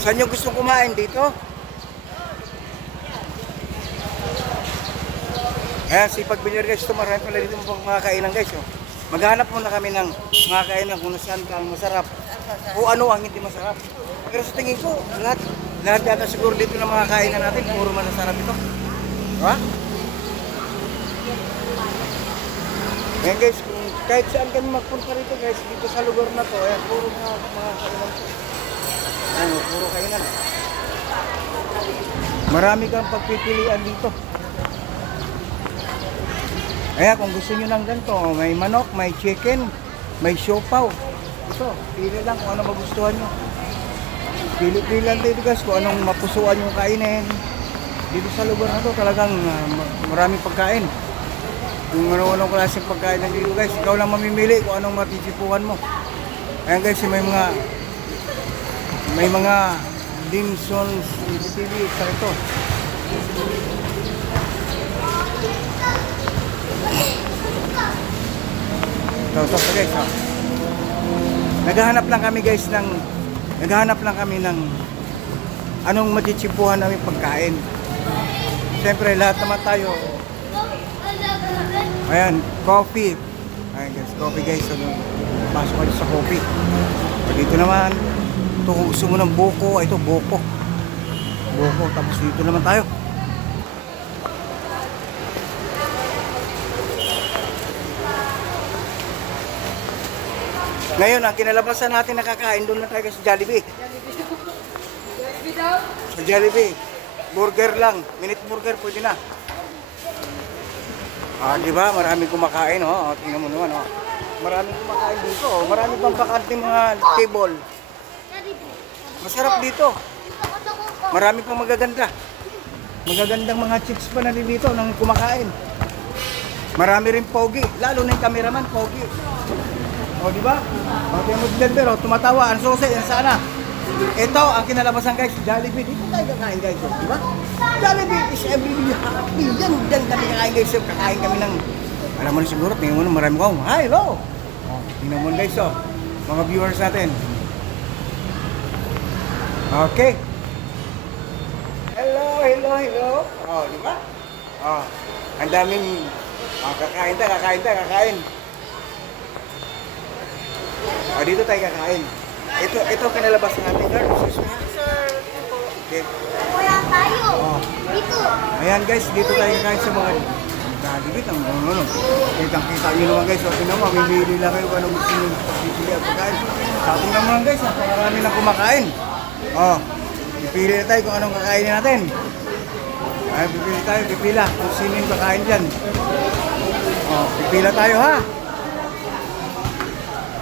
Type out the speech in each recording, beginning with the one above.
Saan nyo gusto kumain dito? Ayan, si Pagbilyar guys, ito marami pala dito mga kainan guys. Oh. Maghanap muna kami ng mga kainan kung saan ka masarap. O ano ang hindi masarap. Pero sa tingin ko, lahat, lahat yata siguro dito ng mga kainan natin, puro masarap ito. Diba? Ayan guys, kahit saan kami magpunta rito guys, dito sa lugar na to, ayan, puro mga, mga kainan to. Ayan, puro kainan. Marami kang pagpipilian dito. Kaya kung gusto nyo ng ganito, may manok, may chicken, may siopaw. Ito, pili lang kung ano magustuhan nyo. Pili-pili lang dito guys kung anong mapusuan yung kainin. Dito sa lugar na to talagang ma- maraming pagkain. Kung ano-anong klaseng pagkain nandito guys, ikaw lang mamimili kung anong matitipuhan mo. Ayan guys, may mga may mga dimsons, TV, sa ito. Ito, ito pa guys. Oh. Naghahanap lang kami guys ng naghahanap lang kami ng anong matitsipuhan namin pagkain. Siyempre lahat naman tayo Ayan, coffee. Ayan guys, coffee guys. Ano, pasok kayo sa coffee. Dito naman, ito gusto mo ng buko, ito buko. Buko, tapos dito naman tayo. Ngayon, ang kinalabasan natin nakakain, doon na tayo sa Jollibee. Sa Jollibee. Burger lang. Minute burger, pwede na. Ah, di ba? Marami kumakain, oh. tingnan mo naman, oh. Maraming kumakain dito, oh. Marami pang bakante mga table. Masarap dito. Marami pang magaganda. Magagandang mga chicks pa na dito nang kumakain. Marami rin pogi, lalo na yung cameraman, pogi. O, di ba? O, mo si Delber, oh, tumatawa. Ang susi, yan sana. Ito, ang kinalabasan guys, Jollibee. Dito tayo kakain guys, di ba? Jollibee is every day happy. Yan, yan kami kakain guys. Kakain kami ng, alam mo na siguro, tingnan mo na marami ko. Hi, hello! O, tingnan mo guys, oh. Mga viewers natin. Okay. Hello, hello, hello. Oh, di ba? Oh, ang daming oh, kakain tayo, kakain tayo, kakain. Oh, dito tayo kakain. Ito, ito ang kinalabasan natin, Guard. Excuse me. Sir. Okay. Wala tayo. Oh. Dito. Ayan guys, dito tayo kakain sa mga Dadibit ang ano, ano. Kitang kita nyo naman guys. So, tingnan mo, mamimili lang kayo kung ano gusto nyo pagpipili at pagkain. Sa ating naman guys, napakarami na kumakain. Oh, pipili na tayo kung anong kakainin natin. Ay, pipili tayo, pipila. Kung sino yung kakain dyan. Oh, pipila tayo ha.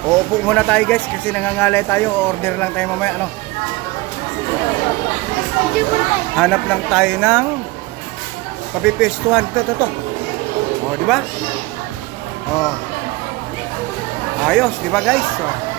Uupo muna tayo guys kasi nangangalay tayo. Order lang tayo mamaya. Ano? Hanap lang tayo ng papipestuhan. Ito, ito, ito. O, di ba? O. Ayos, di ba guys? O.